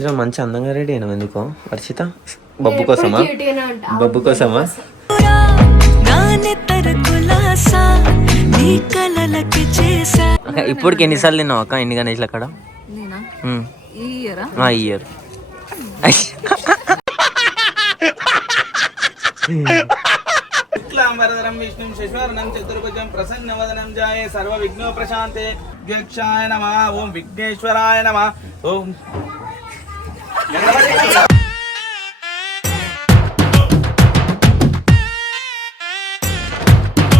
ఇలా మంచి అందంగా రెడీ అయినావు ఎందుకో వర్షిత? బబ్బు కోసమా? బబ్బు కోసమా? ఇప్పటికి ఎన్నిసార్లు తిన్నావు అక్క? ఎన్ని గణేష్లు అక్కడ? ఈ ఇయర్ శుక్లాంబరధరం విష్ణుం శశివర్ణం చతుర్భుజం ప్రసన్నవదనం జాయే సర్వ విఘ్నో ప్రశాంతే విఘ్నేశ్వరాయ నమః. ఓం విఘ్నేశ్వరాయ నమః. ఓం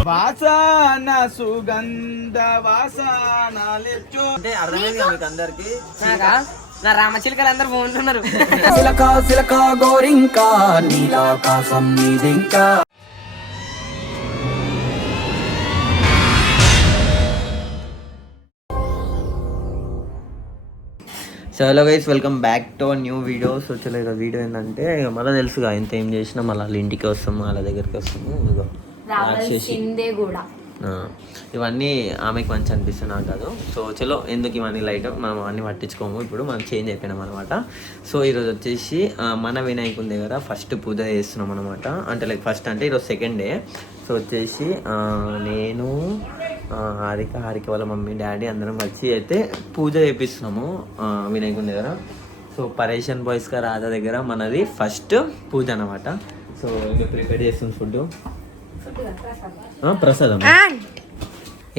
వాసన సుగంధ వాసన లెచ్చు. అంటే అర్థమైంది మీకు అందరికి? నా రామచిలకలు అందరు బాగుంటున్నారు. గోరింకా నీలాకాశం నీదింకా. So hello guys, welcome back to new video. So చలో ఇక వీడియో ఏంటంటే మళ్ళీ తెలుసుగా ఎంత ఏం చేసినా మళ్ళీ వాళ్ళ ఇంటికి వస్తాము, వాళ్ళ దగ్గరికి వస్తాము. ఇగో ఇవన్నీ ఆమెకి మంచి అనిపిస్తుంది, నాకు కాదు. సో చలో ఎందుకు ఇవన్నీ లైట్ మనం అన్నీ పట్టించుకోము, ఇప్పుడు మనం చేంజ్ అయిపోయినాం అనమాట. సో ఈరోజు వచ్చేసి మన వినాయకుని దగ్గర ఫస్ట్ పూజ చేస్తున్నాం అనమాట. అంటే లైక్ ఫస్ట్ అంటే ఈరోజు సెకండ్ డే. సో వచ్చేసి నేను హారిక వాళ్ళ మమ్మీ డాడీ అందరం కలిసి అయితే పూజ చేపిస్తున్నాము వినాయకుని దగ్గర. సో పరేషన్ బాయ్స్గా రాధా దగ్గర మనది ఫస్ట్ పూజ అనమాట. సో ఇంకా ప్రిపేర్ చేస్తుంది ఫుడ్. ప్రసాదం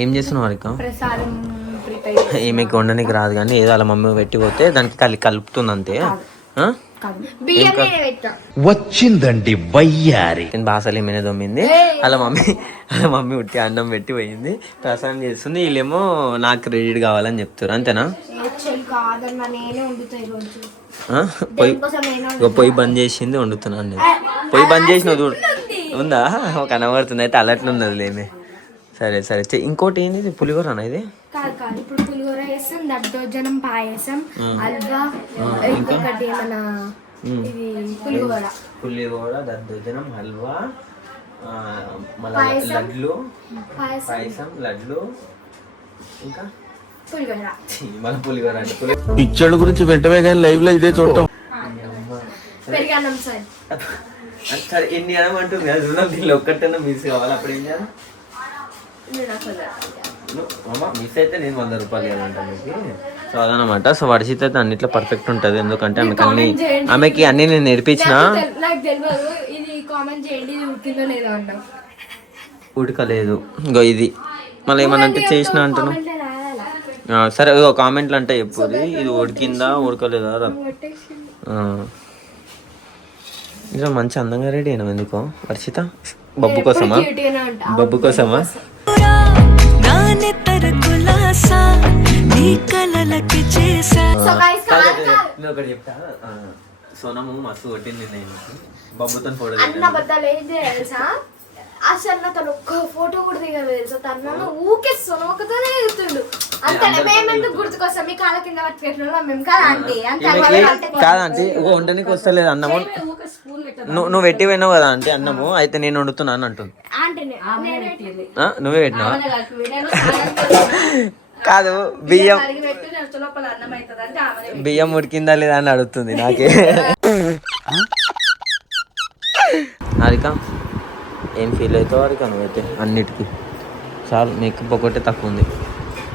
ఏం చేస్తున్నావు హారిక? ఏమేకి వండడానికి రాదు కానీ ఏదో అలా మమ్మీ పెట్టిపోతే దానికి కలుపుతుంది అంతే. వచ్చిందండి వయ్యారి బాసలు ఏమైనా దొమ్మింది అలా మమ్మీ ఉట్టి అన్నం పెట్టి పోయింది, ప్రసాదం చేస్తుంది. వీళ్ళేమో నాకు క్రెడిట్ కావాలని చెప్తారు, అంతేనా? పొయ్యి బంద్ చేసింది, వండుతున్నాను నేను. పొయ్యి బంద్ చేసిన చూడు ఉందా, ఒక కనబడుతుంది. అయితే అలట్లు ఉన్నది లేమే. సరే సరే, ఇంకోటి ఏంది? పులిహోర అన్న ఇది? పులిహోర చేస్తాం, దద్దోజనం పాయసం, హల్వా, ఇంకొకటి ఏమన్నా పులిహోర, దద్దోజనం, హల్వా, లడ్లు, పాయసం, లడ్లు, ఇంకా మన పులిహోర. అంటే పిచ్చడు గురించి వెంటనే కానీ లైవ్ లో ఇదే చూడటం. సరే ఎన్ని అనం అంటుంది కదా చూద్దాం, దీనిలో ఒక్కటన్నా మిస్ కావాలి. అప్పుడు ఏం చేయాలి? మిస్ అయితే నేను 100 రూపాయలు ఇవ్వాలంటా మీకు. సో అదనమాట. సో వర్షిత అయితే అన్నిట్లో పర్ఫెక్ట్ ఉంటుంది, ఎందుకంటే ఆమెకి అన్ని నేను నేర్పించిన. ఉడకలేదు ఇంకో ఇది, మళ్ళీ ఏమన్నా అంటే చేసిన అంటున్నావు. సరే కామెంట్లు అంటే చెప్పుది, ఇది ఉడికిందా ఉడకలేదా. ఇలా మంచి అందంగా రెడీ అయినావు ఎందుకో వర్షిత? బబ్బు కోసమా? బబ్బు కోసమా? ఒకటి చెప్తా, సోనము మస్తు కొట్టింది నేను బబ్బుతో ఫోటో. అసలు తను ఒక్క ఫోటో కూడా దిగదు తెలుసా. తను ఊకే సొనకతోనే ఎగుతుండు. అంతే మేమెందుకు గుర్తుకొస్తాం, మీ కాళ్ళ కింద పట్టుకెట్టిన మేము కదా ఆంటీ. కాదంటే వండడానికి వస్తలేదు అన్నము, నువ్వు పెట్టి పోయినావు కదా అంటే అన్నము. అయితే నేను వండుతున్నా అని అంటుంది. నువ్వే పెట్టినావా? కాదు, బియ్యం ఉడికిందా లేదా అని అడుగుతుంది నాకే. హారిక ఏం ఫీల్ అవుతావు హారిక? నువ్వైతే అన్నిటికీ చాలు, మేకప్ ఒకటే తక్కువ ఉంది.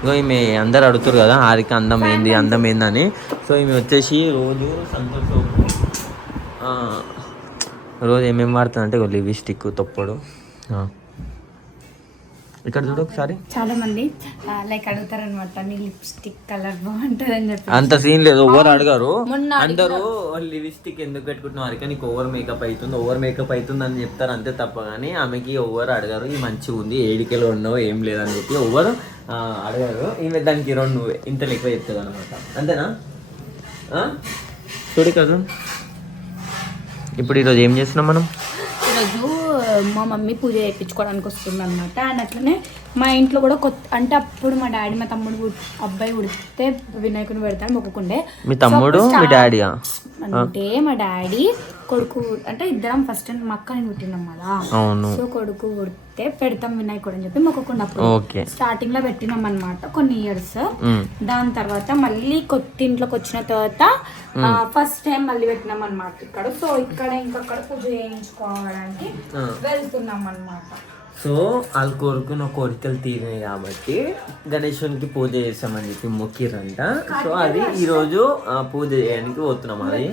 ఇగో ఈమె అందరు అడుగుతారు కదా హారిక అందం ఏంది అందం ఏందని. సో ఈమె వచ్చేసి రోజు ఏమేమి వాడుతుంది అంటే లిప్స్టిక్, తొప్పడు. ఇక్కడ చూడు ఒకసారి. చాలా మంది లైక్ అడుగుతారు అనమాట, నీ లిప్స్టిక్ కలర్ బాగుంటుంది అని చెప్పి. అంత సీన్ లేదు, ఓవర్ అడగారు అందరూ. లిప్స్టిక్ ఎందుకు పెట్టుకుంటున్నావు హారిక, నీకు ఓవర్ మేకప్ అవుతుంది అని చెప్తారు అంతే తప్ప. కానీ ఆమెకి ఓవర్ అడగారు, ఈ మంచిగా ఉంది ఏడికెలో ఉన్నావు ఏం లేదని చెప్పి ఓవర్ అడగారు. ఈమె దానికి 2 ఇంత ఎక్కువ చెప్తుంది అనమాట, అంతేనా? చూడు కదా. ఇప్పుడు ఈరోజు ఏం చేస్తున్నాం మనం? ఈరోజు మా మమ్మీ పూజ చేయించుకోవడానికి వస్తుంది అనమాట. అండ్ అట్లనే మా ఇంట్లో కూడా అంటే అప్పుడు మా డాడీ మా తమ్ముడు అబ్బాయి ఉడితే వినాయకుని పెడతాను మొక్కుకుండే. మీ తమ్ముడు మీ డాడీయా? మా అంటే మా డాడీ కొడుకు అంటే ఇద్దరం ఫస్ట్ మా అక్కని పుట్టినాం కదా. అవును. సో కొడుకు పుడితే పెడతాం వినాయకుడు అని చెప్పి మొక్కుకున్నప్పుడు ఓకే. స్టార్టింగ్ లో పెట్టినాం అనమాట కొన్ని ఇయర్స్. దాని తర్వాత మళ్ళీ కొత్త ఇంట్లోకి వచ్చిన తర్వాత ఫస్ట్ టైం మళ్ళీ పెట్టినాం అనమాట ఇక్కడ. సో ఇక్కడ ఇంకొకటి పూజ చేయించుకోవడానికి వెళ్తున్నాం అనమాట. సో వాళ్ళు కోరుకున్న కోరికలు తీరినాయి కాబట్టి గణేశునికి పూజ చేస్తామని చెప్పి మొక్కిరంట. సో అది ఈరోజు పూజ చేయడానికి పోతున్నాం. అది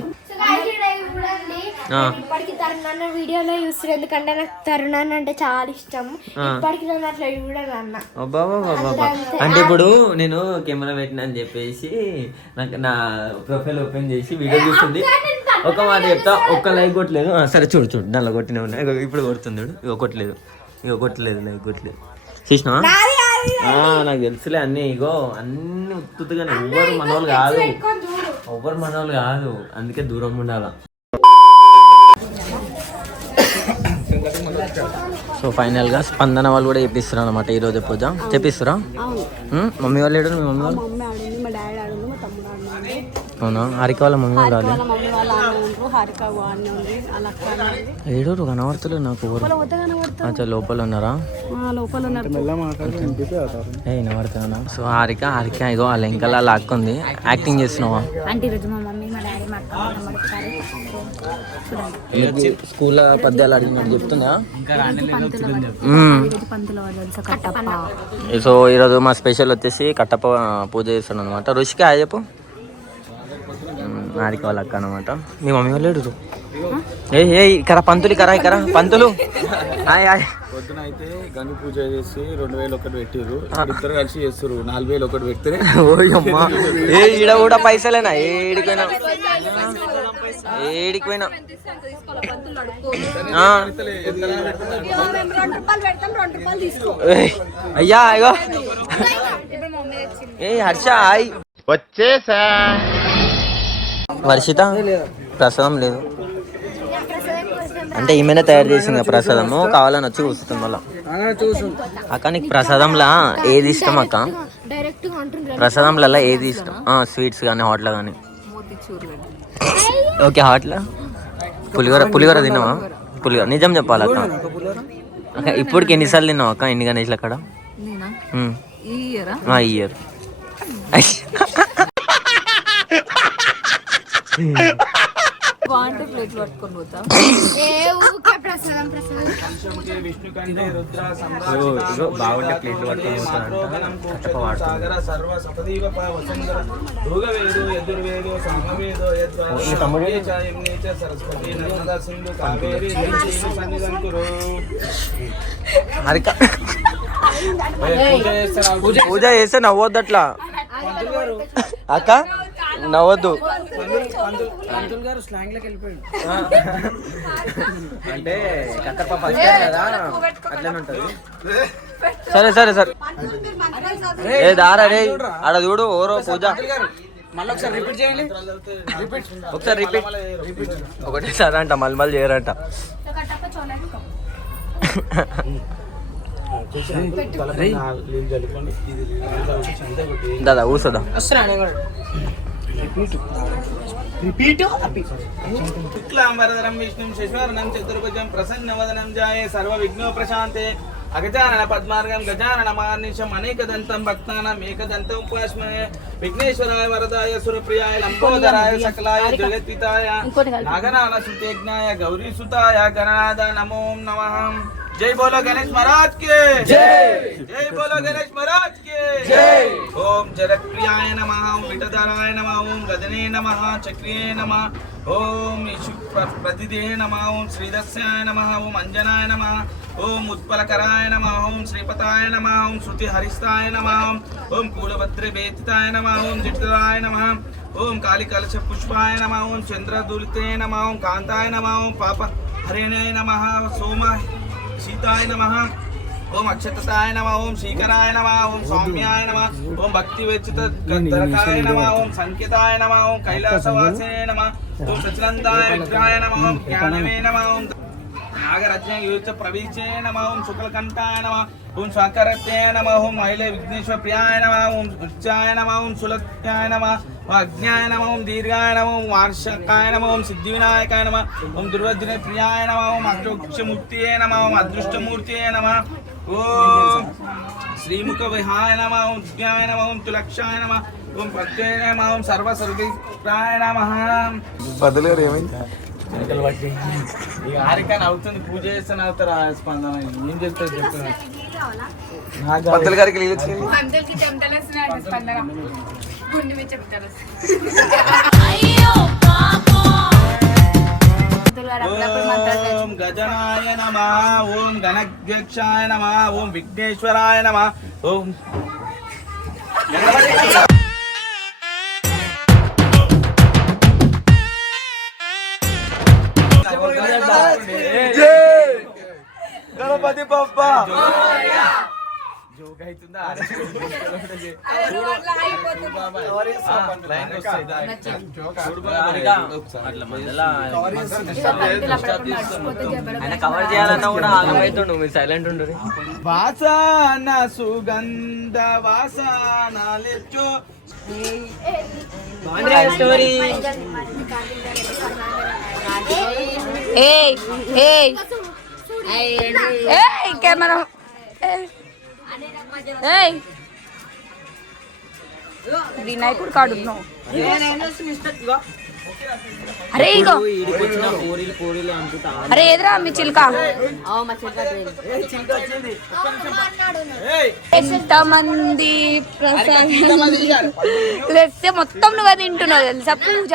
ఇప్పటికి తరుణాన్న వీడియోలో చూస్తారు, ఎందుకంటే నాకు తరుణాన్న అంటే చాలా ఇష్టం. ఇప్పటికి నన్ను అట్లా చూడను అన్న. అంటే ఇప్పుడు నేను కెమెరా పెట్టినా అని చెప్పేసి నాకు నా ప్రొఫైల్ ఓపెన్ చేసి వీడియో చూస్తుంది. ఒక మాట చెప్తా, ఒక్క లైక్ కొట్టలేదు. సరే చూడు చూడు దానిలో కొట్టిన ఉన్నాయి. ఇప్పుడు కొడుతుంది చూడు. ఇక కొట్టలేదు లైక్ కొట్టలేదు. చూసినా నాకు తెలుసులే అన్నీ. ఇగో అన్ని ఉత్తుగానే ఎవ్వరు మనోళ్ళు కాదు, అందుకే దూరం ఉండాల. సో ఫైనల్ గా స్పందన వాళ్ళు కూడా చేపిస్తున్నారు అనమాట ఈరోజు పూజ. చేపిస్తురా? మమ్మీ వాళ్ళు ఏడు? మీ మమ్మీ వాళ్ళు? అవునా? హారిక వాళ్ళ మమ్మీ వాళ్ళు రాలేదు? ఏడూరు కనబడుతులేదు నాకు. అచ్చా లోపల ఉన్నారా? వినబడుతున్నా. సో హారిక ఇగో వాళ్ళ ఇంకా లాక్కుంది. యాక్టింగ్ చేస్తున్నావా? స్కూల్ పద్యాలు అడిగినట్టు చెప్తుందా? సో ఈరోజు మా స్పెషల్ వచ్చేసి కట్టప్ప పూజ చేస్తాను అనమాట. రుషిక హాయ్ చెప్పు. హారిక వాళ్ళ అక్క అనమాట. మీ మమ్మీ వాళ్ళు ఏడు? ఏ ఇక్కడ పంతులు ఇక్కడ పంతులు పొద్దున అయితే గంగి పూజ చేసి 2000 ఒకటి పెట్టిర్రు. ఇద్దరు కలిసి చేస్తారు 4000 ఒకటి పెడితే. ఓయమ్మా ఏ ఈడ కూడా పైసలేనా? ఏడిపోయినా అయ్యా అయ్యో ఏ హర్ష హాయ్ వచ్చేసా. వర్షిత ప్రసాదం లేదు అంటే ఈమెనే తయారు చేసింది ప్రసాదము. కావాలని వచ్చి కూర్చుంది మళ్ళా. అక్క నీకు ప్రసాదంలా ఏది ఇష్టం అక్క? ప్రసాదంలలో ఏది ఇష్టం? స్వీట్స్ కానీ హాట్లో కానీ? ఓకే హాట్లో పులిహోర తిన్నావా? పులిహోర నిజం చెప్పాలి అక్క. ఇప్పటికి ఎన్నిసార్లు తిన్నావు అక్క? ఎన్ని గణేష్లు అక్కడ? ఈ ఇయర్ బాగుంటే ప్లేట్లు పూజ చేస్తే నవ్వద్దు అట్లా అక్క, నవ్వద్దు. అంటే కట్టప్ప ఫస్ట్ కదా అట్లనే ఉంటది. సరే సరే సరే ఏ దారా రే ఆడ చూడు ఓరో పూజ. ఒకసారి రిపీట్ ఒకటేసారి అంట మళ్ళీ చేయరంట. దాదా ఊసదా శుక్లాంబరధరం విష్ణుం శశివర్ణం చతుర్భుజం ప్రసన్నవదనం ధ్యాయే సర్వ విఘ్నోపశాంతే అగజానన పద్మార్గం గజానన మహర్నిశం అనేకదంతం భక్తానాం ఏకదంతం ఉపాస్మహే విఘ్నేశ్వరాయ వరదాయ సురప్రియాయ లంబోదరాయ సకలాయ జగద్వితాయ నాగనాథ సుతేజ్ఞాయ గౌరీసుతాయ గణనాథ నమో నమః. जय बोलो गणेश महाराज के जय बोलो गणेश महाराज के ओम जगत्प्रियाय नमः, ओम विटधराय नमः, ओम गदने नमः, चक्रिये नमः, ओम प्रतिदे नमः, ओम श्रीदस्याय नमः, ओम अंजनाय नमः, ओम उत्पलकराय नमः, ओम श्रीपताय नमः, ओम श्रुतिहरिस्ताय नमः, ओम कूलभद्रवेदिताय नमः, ओम जटिलाय नमः, ओम कालिकलश पुष्पाय नमः, ओम चंद्रदुलिते नमः, ओम कांताय नमः, ओम पाप हरिणाय नमः, सोम सीताय नमः, ओम अक्षताय नमः, ओम श्रीकराय नमः, ओम सौम्याय नमः, ओम भक्तिवेचितकाय नमः, ओम संकेताय नमः, ओम कैलासवासे नमः, ओम सच्चिदानंदाय विग्रहाय नमः, ओम ज्ञानवे नमः, ओम नागरत्न युक्त प्रवीचे नमः, ओम शुक्लकंठाय नमः, ఓం స్వాకరత్యాయ నమః ఓం మహిళ విఘ్నేశ్వర ప్రియాయ నమః ఓం ఉచ్చాయ నమః ఓం సులక్ష్యాయ నమః ఓం అజ్ఞాయ నమః ఓం దీర్ఘాయ నమః ఓం వార్షకాయ నమః ఓం సిద్ధి వినాయకాయ నమః ఓం దుర్వజ్ర ప్రియాయ నమః ఓం అక్షమూర్తియే నమః ఓం అదృష్టమూర్తియే నమః ఓం శ్రీముఖ విహాయ నమః ఓం జ్ఞాయ నమః ఓం తులక్షాయ నమః ఓం ప్రత్యయ నమః ఓం సర్వసర్వేశ్వరాయ నమః. బదులు గారు ఏమైంది? వెనకలు పట్టి ఇక ఆరికాని అవుతుంది, పూజ చేస్తాను అవుతారా స్పందన ఏం చెప్తారు చెప్తున్నా. బదులు గారికి నీళ్ళు వచ్చింది. ఓం గజనాయ నమః ఓం గణాధ్యక్షాయ నమః ఓం విఘ్నేశ్వరాయ నమః ఓం గణపతి బప్ప జోక్ అవుతుందా? ఆయన కవర్ చేయాలన్నా కూడా ఆగమైతుండు, మీరు సైలెంట్ ఉండు. వాసన సుగంధ వాసన లెచ్చు స్టోరీ కెమెరా వినాయకుడు కాడున్నావు. అరే ఇగో అరే ఎదురా మీ చిలుక ఎంతమంది తెస్తే మొత్తం నువ్వు తింటున్నావు తెలుసా. పూజ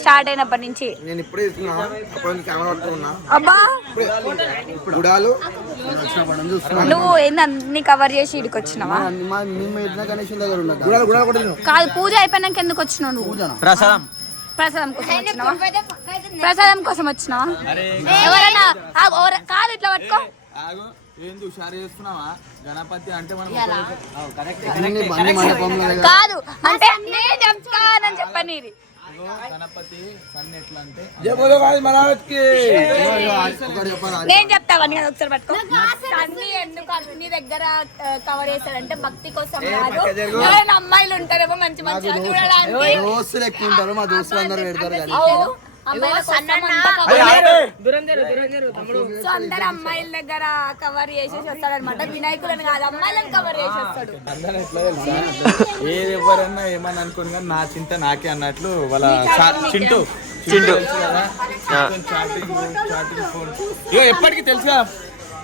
స్టార్ట్ అయినప్పటి నుంచి నేను ఇప్పుడే ఇస్తున్నా, అప్పుడు కెమెరా పట్టుకున్నా. అబ్బా గుడాలు నువ్వు ఏందన్ని కవర్ చేసి ఇడికి వచ్చినావా? కాదు, పూజ అయిపోయినాక ఎందుకు వచ్చినావు నువ్వు? ప్రసాదం ప్రసాదం కోసం వచ్చినావా? ప్రసాదం కోసం వచ్చినావా? ఎవరైనా కాదు ఇట్లా పట్టుకో. ఏంది హుషారు చేస్తున్నావా? గణపతి అంటే మనం కాదు అంటే నేను చెప్తానని చెప్పని. గణపతి సన్ని ఎట్లా అంటే నేను చెప్తావని కదా, ఒకసారి పట్టుకో. అన్ని ఎందుకు అన్ని దగ్గర కవర్ చేశారంటే భక్తి కోసం కాదు. ఎవరైనా అమ్మాయిలు ఉంటారేమో మంచి మంచిగా చూడడానికి. దోస్తులు ఎక్కువ ఉంటారు, మా దోస్తులు అందరూ పెడతారు కానీ అవును, అమ్మాయిల కోసం అంతా సో అందరు అమ్మాయిల దగ్గర కవర్ చేసేసి వస్తాడనమాట. వినాయకులను కాదు, అమ్మాయిలను కవర్ చేసి వస్తాడు. అందరూ ఎట్లా తెలుసా, ఏది ఎవరన్నా ఏమని అనుకోని కానీ నా చింత నాకే అన్నట్లు వాళ్ళ చింటూ తెలుసు కదా, చాటింగ్ ఫోన్ ఇక ఎప్పటికీ తెలుసు కదా.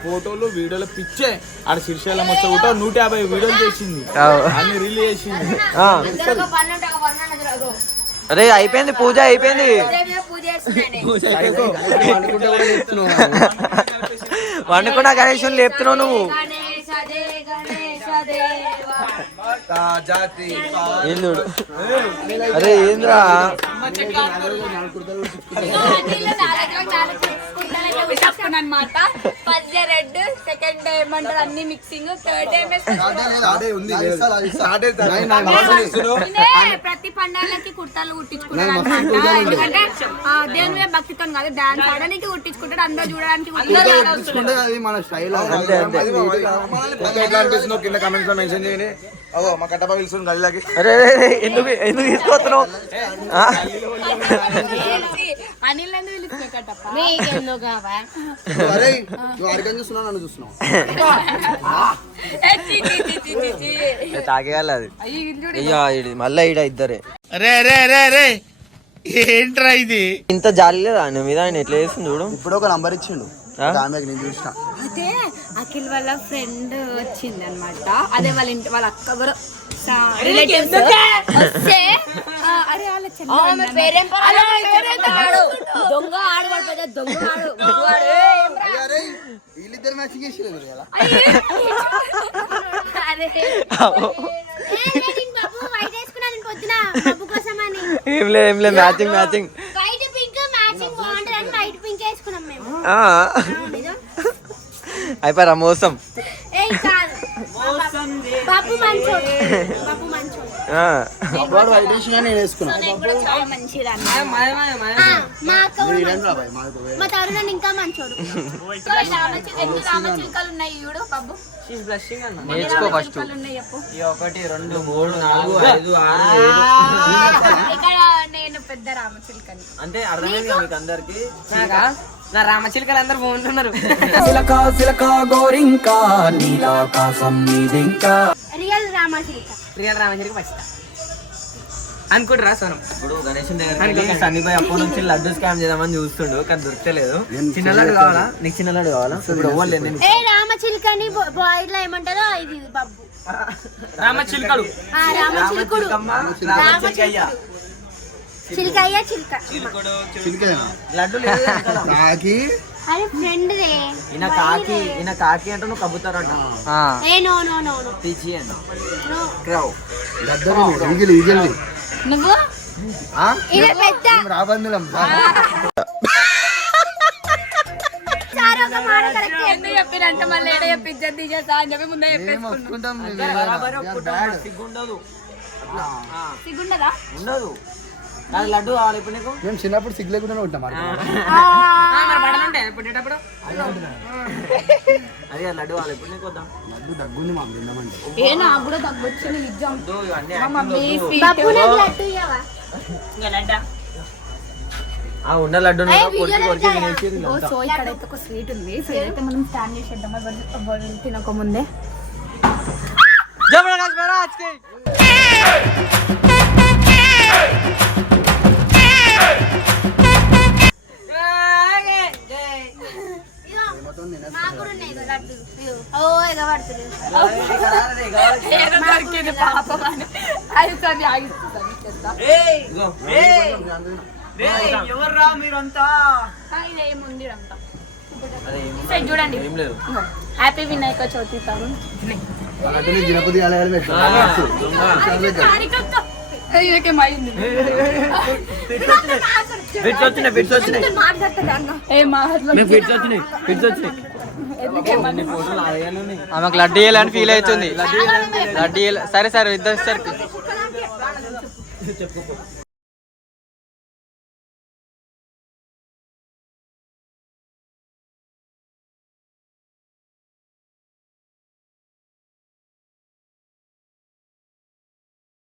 ఫోటోలు వీడియోలు పిచ్చే. ఆడ శ్రీశైలం వస్తే కూడా 150 వీడియోలు చేసింది, అన్ని రీల్ చేసింది. అరే అయిపోయింది, పూజ అయిపోయింది. వండుకున్న గణేశుని లేపుతున్నావు నువ్వు. ఏందుడు అరే ఏంద్రా అనమాట. First day red, second day ఏమంటారు అన్ని మిక్సింగ్, థర్డ్ డే ప్రతి పండుగలకి కుర్తాలు కుట్టించుకుంటారు అనమాట. ఎందుకంటే దేవుని మీద భక్తితో కాదు, డాన్స్ ఆడడానికి కుట్టించుకుంటాడు, అందరూ చూడడానికి మన స్టైల్ కింద కమెంట్స్ లో మెన్షన్ చేయండి. మా కట్టపా పిలుస్తుంది గదిలోకి. అరే ఎందుకు ఎందుకు తీసుకొస్తున్నావు? అనిల్ ఎందుకు పిలుచుకోకట్టప్ప? అరే నువ్వు అడిగని చూస్తున్నావు, నన్ను చూస్తున్నావు. తాగేయాలి అది. అయ్యా మళ్ళా ఈడ ఇద్దరే. రే రే రే రే ఏంట్రా ఇది? ఇంత జాలి లేదా ఆయన మీద? ఆయన ఎట్లా చేస్తుంది చూడు. ఇప్పుడు ఒక నంబర్ ఇచ్చిండు, ఆమెకి నేను చూసిన. అయితే అఖిల్ వాళ్ళ ఫ్రెండ్ వచ్చింది అనమాట. అదే వాళ్ళ ఇంటి వాళ్ళ అక్క ఎవరో రిలేటివ్స్ వస్తే అరే వాళ్ళ దొంగ ఆడబడిపోతే దొంగ వీళ్ళిద్దరు మ్యాచింగ్ చేసి కదా. ఏం లేదు మ్యాచింగ్ మ్యాచింగ్. అయిపోయారా మోసం? వాడు వైట్ వేసిన నేను వేసుకున్నా చాలా మంచిది మా అక్క కూడా మంచోడు. మా తరుణ్ ఇంకా మంచోడు. రామచిలుకలు ఉన్నాయి చూడు బాబు. నేర్చుకో ఫస్ట్. ఉన్నాయి చెప్పు. 1 2 3 4 5 6 7 ఇక్కడ నేను పెద్ద రామచిలుకని. అంటే అర్థమైంది మీకు అందరికి. నా రామచిలుకలు అందరు బాగుంటున్నారు. రియల్ రామచిలుక. రియల్ రామచిలుక పచ్చిత అనుకుంటురా సోనం. ఇప్పుడు గణేశన్ దగ్గర సన్నిపై అప్పటి నుంచి లడ్డు స్కామ్ చేద్దామని చూస్తుండు కానీ దొరకలేదు. చిన్న లడ్డు కావాలా నీకు? చిన్న లడ్డు కావాలా? ఇప్పుడు ఇవ్వలేదు నేను. ఏ రామచిలుకని బాయిడ్ లో ఏమంటారో ఇది బాబు. రామచిలుకలు రామచిలుకుడు. చిలుకయ్య చిలుక. చిలికేనా లడ్డు లేదు కాకి అరే ఫ్రెండ్ రే. ఈయన కాకి అంటే నువ్వు కబ్బుతారంట. ఏ నో నో నో నో తీచి అని నో. క్రౌ ఈగిలి ఈగిలి నువ్వు ఇది పెద్ద రాబందులం సార్ ఒక మాట కరెక్ట్. ఎందుకు చెప్పినంటే మళ్ళీ ఏడ చెప్పిద్దని తీసేస్తా అని చెప్పి ముందే చెప్పేసుకున్నాం. సిగ్గుండదు సిగ్గుండదా? ఉండదు. నాకు లడ్డు కావాలి ఇప్పుడు నీకు. మేము చిన్నప్పుడు సిగ్గు లేకుండా ఉంటాం మరి బడలు ఉంటాయి పుట్టేటప్పుడు. అదే లడ్డు కావాలి ఇప్పుడు నీకు. వద్దాం లడ్డు దగ్గుంది మాకు తిందామంటే ఏ నాకు కూడా తగ్గొచ్చింది నిజం. ఇవన్నీ మా మమ్మీ బాబు నాకు లడ్డు ఇయ్యవా? ఉన్న లడ్డు సో ఇక్కడైతే ఒక స్వీట్ ఉంది. సో ఇదైతే మనం స్టాండ్ చేసేద్దాం. ఎవరు తినక ముందే నాకు కూడా ఉన్నాయి కదా లడ్డు. ఓ ఎగబడుతుంది. దొరికింది పాపం అని. అది సరే ఆగిస్తుంది. ఎవర్రా మీరంతా? ఇదేముంది అంతా సరే చూడండి. ఏం లేదు. హ్యాపీ వినాయక చవితి తాను. లడ్డుని దినపతి అలయాలు ఆమెకు లడ్డు వేయాలని ఫీల్ అవుతుంది. లడ్డు సరే సరే ఇద్దరు